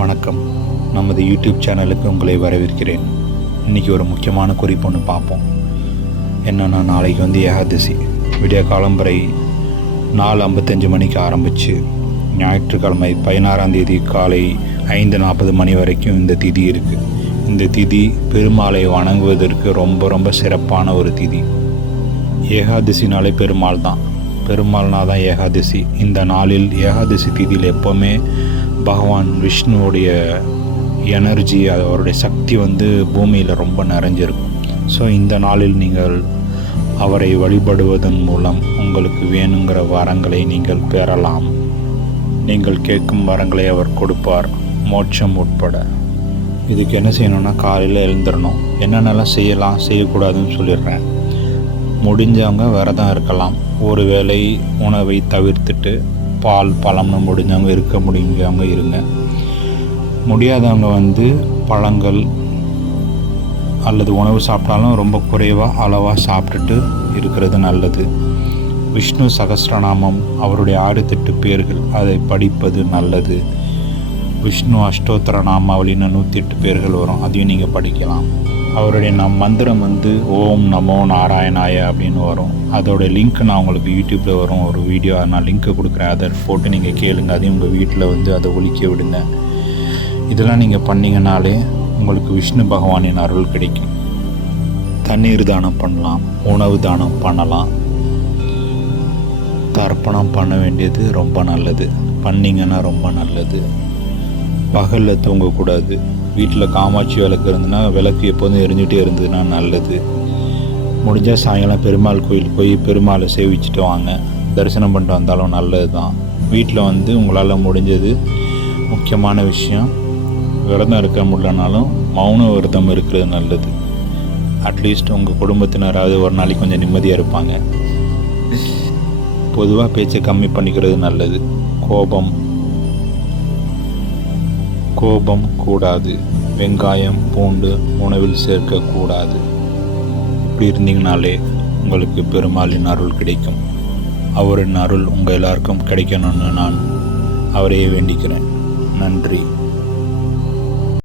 வணக்கம். நமது யூடியூப் சேனலுக்கு உங்களை வரவேற்கிறேன். இன்றைக்கி ஒரு முக்கியமான குறிப்பு ஒன்று பார்ப்போம். என்னென்னா நாளைக்கு வந்து ஏகாதசி. விடிய காலம்பரை நாலு ஐம்பத்தஞ்சு மணிக்கு ஆரம்பித்து ஞாயிற்றுக்கிழமை பதினாறாம் தேதி காலை ஐந்து நாற்பது மணி வரைக்கும் இந்த திதி இருக்குது இந்த திதி பெருமாளை வணங்குவதற்கு ரொம்ப ரொம்ப சிறப்பான ஒரு திதி. ஏகாதசினாலே பெருமாள் தான். பெருமாள்னா தான் ஏகாதசி. இந்த நாளில் ஏகாதசி திதியில் எப்போவுமே பகவான் விஷ்ணுவோடைய எனர்ஜி அவருடைய சக்தி வந்து பூமியில் ரொம்ப நிறைஞ்சிருக்கும். ஸோ இந்த நாளில் நீங்கள் அவரை வழிபடுவதன் மூலம் உங்களுக்கு வேணுங்கிற வரங்களை நீங்கள் பெறலாம். நீங்கள் கேட்கும் வரங்களை அவர் கொடுப்பார். மோட்சம் உட்பட. இதுக்கு என்ன செய்யணும்னா காலையில் எழுந்துடணும் என்னென்னலாம் செய்யலாம் செய்யக்கூடாதுன்னு சொல்லிடுறேன். முடிஞ்சவங்க விரதம் இருக்கலாம். ஒரு வேளை உணவை தவிர்த்துட்டு பால் பழம்னு முடிஞ்சவங்க இருக்க முடிஞ்சவங்க இருங்க. முடியாதவங்க வந்து பழங்கள் அல்லது உணவு சாப்பிட்டாலும் ரொம்ப குறைவாக அளவாக சாப்பிட்டுட்டு இருக்கிறது நல்லது. விஷ்ணு சகசிரநாமம் அவருடைய ஆயிரத்தெட்டு பேர்கள் அதை படிப்பது நல்லது. விஷ்ணு அஷ்டோத்தர நாமாவளின்னு நூற்றி எட்டு பேர்கள் வரும். அதையும் நீங்கள் படிக்கலாம். அவருடைய நம் மந்திரம் வந்து ஓம் நமோ நாராயணாய அப்படின்னு வரும். அதோட லிங்க் நான் உங்களுக்கு யூடியூப்பில் வரும். ஒரு வீடியோ நான் லிங்க்கை கொடுக்குறேன். அதை போட்டு நீங்கள் கேளுங்க. அதையும் உங்கள் வீட்டில் வந்து அதை ஒழிக்க விடுங்க. இதெல்லாம் நீங்கள் பண்ணிங்கனாலே உங்களுக்கு விஷ்ணு பகவானின் அருள் கிடைக்கும். தண்ணீர் தானம் பண்ணலாம். உணவு தானம் பண்ணலாம். தர்ப்பணம் பண்ண வேண்டியது ரொம்ப நல்லது. பண்ணிங்கன்னா ரொம்ப நல்லது. பகலில் தூங்கக்கூடாது. வீட்டில் காமாட்சி விளக்கு இருந்ததுன்னா விளக்கு எப்போதும் எரிஞ்சுகிட்டே இருந்ததுன்னா நல்லது. முடிஞ்சால் சாயங்காலம் பெருமாள் கோயில் போய் பெருமாளை சேவிச்சுட்டு வாங்க. தரிசனம் பண்ணிட்டு வந்தாலும் நல்லது தான் வீட்டில் வந்து உங்களால் முடிஞ்சது முக்கியமான விஷயம் விரதம் இருக்க முடியலனாலும் மௌன விரதம் இருக்கிறது நல்லது. அட்லீஸ்ட் உங்கள் குடும்பத்தினராவது ஒரு நாளைக்கு கொஞ்சம் நிம்மதியாக இருப்பாங்க. பொதுவாக பேச்சை கம்மி பண்ணிக்கிறது நல்லது. கோபம் கோபம் கூடாது வெங்காயம் பூண்டு உணவில் சேர்க்கக்கூடாது இப்படி இருந்தீங்கனாலே உங்களுக்கு பெருமாளின் அருள் கிடைக்கும். அவரின் அருள் உங்கள் எல்லாருக்கும் கிடைக்கணும்னு நான் அவரையே வேண்டிக்கிறேன். நன்றி.